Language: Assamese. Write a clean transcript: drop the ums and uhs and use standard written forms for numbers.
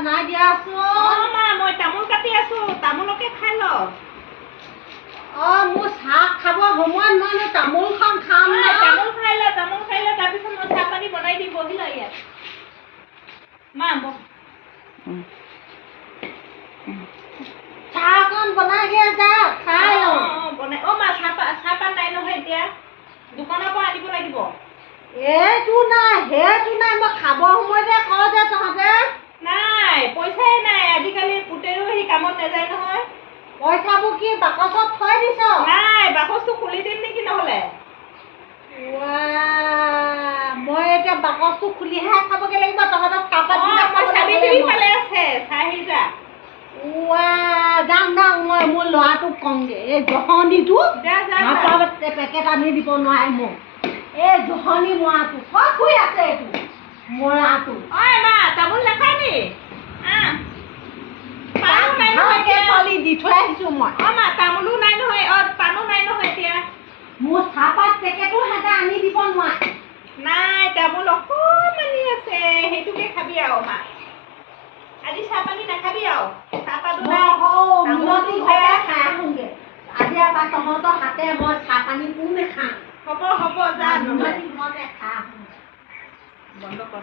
বনাই দিয়াচোন। মা মই তামোল কাটি আছো, তামোলকে খাই ল। মোৰ চাহ খাব সময়ত মই তামোলখন খাম ন। তামোল খাই ল, তাৰপিছত মই চাহ পানী বনাই দিম, বহি ল ইয়াত। মা চাহকণ বনাই দিয়া যা, খাই লওঁ। বনাই মা চাহপাত নাই নহয় এতিয়া, দোকানৰ পৰা আনিব লাগিব। এইটো নাই সেইটো নাই, মই খাব সময়তে কওঁ যে তহঁতে। নাই পইচাই নাই, আজিকালি পুতেৰো সি কামত নাযায় নহয়। পইচাবোৰ কি বাকচত থৈ দিছ? নাই, বাকচটো খুলি দিম নেকি নহ'লে? মই এতিয়া বাকচটো খুলিহে খাবগে লাগিব। তহঁতক চাহপাত ফালে আছে, চাহি যা। যাম মই মোৰ ল'ৰাটোক কওঁগে, এই জহনিটো পেকেট আনি দিব নোৱাৰে মোক। এই জহনি মৰাটো ক'ত শুই আছে এইটো মৰাটো? তামোল নাখায় নি? দি থৈ আহিছো মই। তামোলো নাই নহয়, পাণো নাই নহয় এতিয়া। মোৰ চাহপাত পেকেটো সিহঁতে আনি দিব নোৱাৰে। নাই, তামোল অকণমানি আছে, সেইটোকে খাবি আৰু মা। আজি চাহ পানী নাখাবি আৰু। আজি এবাৰ তহঁতৰ হাতে মই চাহ পানী কোনে খাম? হ'ব যা, ঘৰতে খা। বন্ধ কৰ।